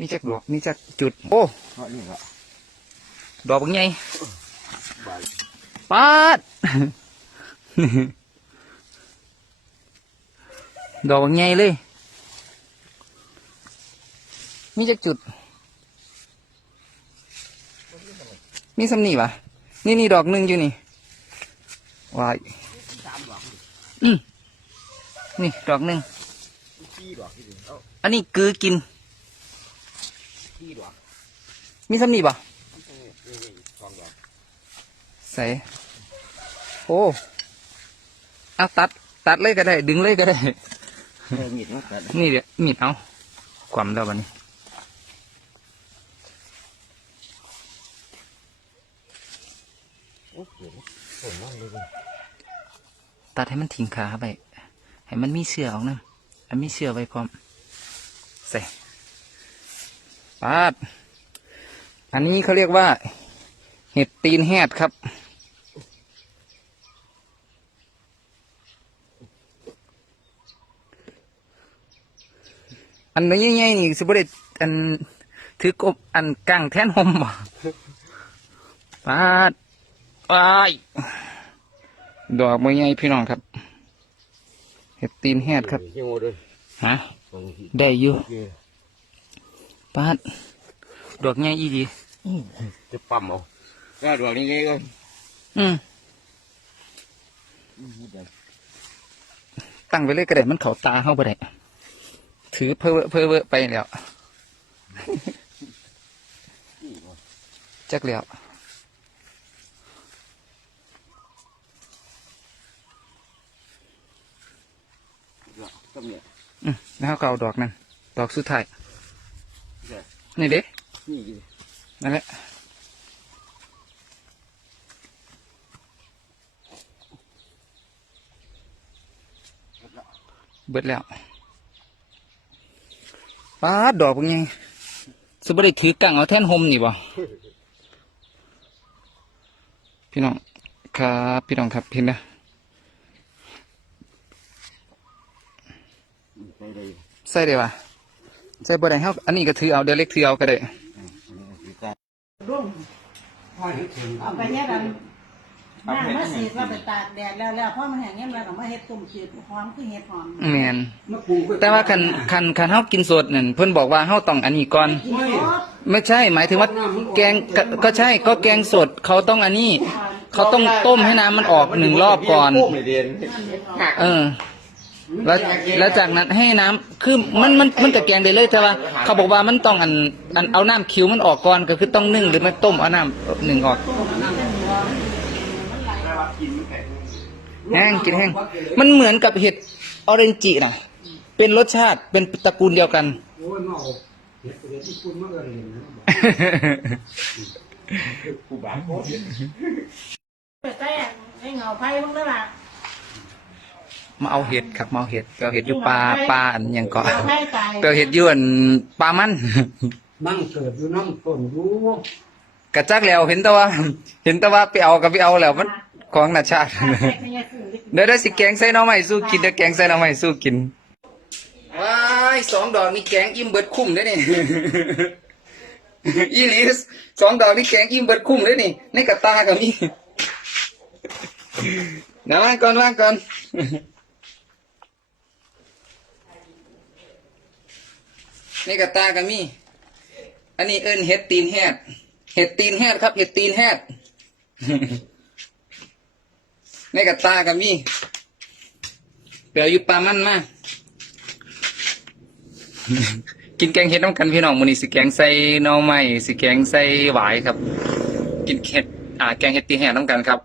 มีจักดอกมีจักจุด โอ้นี่ก็ดอกบางใหญ่ใบปาดดอกบางใหญ่เลยมีจักจุด มีสำนีปะนี่นี่ดอกหนึ่งอยู่นี่วายนี่ดอกหนึ่งอันนี้กือกิน สี่ดอกมีสำนีปะนี่นี่สองดอกใส่โอ้เอาตัดตัดเลยก็ได้ ดึงเลยก็ได้ เออมีดมาตัดนี่เดี๋ยวมีดเอาความแล้วบันนี้โอ้โหผมนั่งเลยตัดให้มันทิ้งขาไป ให้มันมีเสื้อออกนะให้มีเสื้อไว้พร้อม ใส่ ปาด อันนี้เขาเรียกว่า เห็ดตีนแหดครับ อันนี้ง่ายๆนี่สิบได้อันถือกบอันกลางแท่นหมบ่ปาดไปดอกไม้ใหญ่พี่น้องครับ เห็ดตีนแหดครับเฮียโมด้วยฮะบางทีได้อยู่เออ ปาดดอกใหญ่อีดีจะปั๊มเอาแล้วดอกนี้ไงก็อืมตั้งไว้เลยก็ได้มันเขาตาเข้าไปได้ถือเพ้อเพ้อเวอไปแล้วจักแล้วก็เนี่ยอืมแล้วก็เอาดอกนั้นดอกสุดท้ายเดี๋ยว นี่เด้นี่อยู่นั่นแหละเบิดแล้วปาดดอกเป็นไงสุบได้ถือกังเอาแท่นหมนี่บ่พี่น้องครับพี่น้องครับเห็นนะไปเลยใส่ได้ปะ ใส่บ่ได้เฮาอันนี้ก็ถือเอาเดี๋ยวเล็กถือเอาก็ได้รุ่งเอาไปเฮ็ดอันหน้ามาสีดว่าไปตากแดดแล้วแล้วพอมันแห้งเงี้ยแล้วก็มาเฮ็ดต้มจืดหอมคือเฮ็ดหอมแม่นแต่ว่าคันคันคันเฮากินสดนั่นเพิ่นบอกว่าเฮาต้องอันนี้ก่อนกินสดไม่ใช่หมายถึงว่าแกงก็ก็ใช่ก็แกงสดเขาต้องอันนี้ เขาต้องต้มให้น้ำมันออกหนึ่งรอบก่อนโไม่เรียนหักเออ แล้วแล้วจากนั้นให้น้ำคือมันมันมันจะแกงได้เลยแต่ว่า เขาบอกว่ามันต้องอันอันเอาน้ำคิวมันออกก่อนก็คือต้องนึ่งหรือไม่ต้มเอาน้ำหนึ่งออก แห้งกินแห้งมันเหมือนกับเห็ดออเรนจินะเป็นรสชาติเป็นตระกูลเดียวกัน โอ้ยมาเอาเห็ดเห็ดที่คุณมาเรียนนะกูบาโคตรไปแต่ให้เงาไผ่บิ่งเด้อล่ะ มาเอาเห็ดครับมาเอาเห็ดไปเอาเห็ดอยู่ปลาปลาอันหยังเกาะเงาไผ่ตายไปเอาเห็ดอยวนปลามันนั่งเกิดอยู่น้ำต้นอยู่กระจักแล้วเห็นแต่ว่า เห็นแต่ว่าไปเอากับไปเอาแล้วมันของนาชาติตายไปขยะฟูดิเดี๋ยวได้สิแกงใส่หน่อไม้สู้กินเดี๋ยวแกงใส่หน่อไม้สู้กินว้ายสองดอกนี่แกงอิ่มเบิดคุ้มเลยนี่ อีหลีสองดอกนี่แกงอิ่มเบิดคุ้มเลยนี่ในกระตากับนี่เดี๋ยววางก่อนวางก่อน นี่กระตากับมี่อันนี้เอิ้นเห็ดตีนแฮดเห็ดตีนแฮดครับ เห็ดตีนแฮดในกระตากับมี่เดี๋ยวอยู่ปลามันมากินแกงเห็ดน้ำกันพี่น้องมือนี้สิแกงใส่น่อไม้สิแกงใส่หวายครับ กินเห็ดอ่าแกงเห็ดตีนแฮดน้ำกันครับ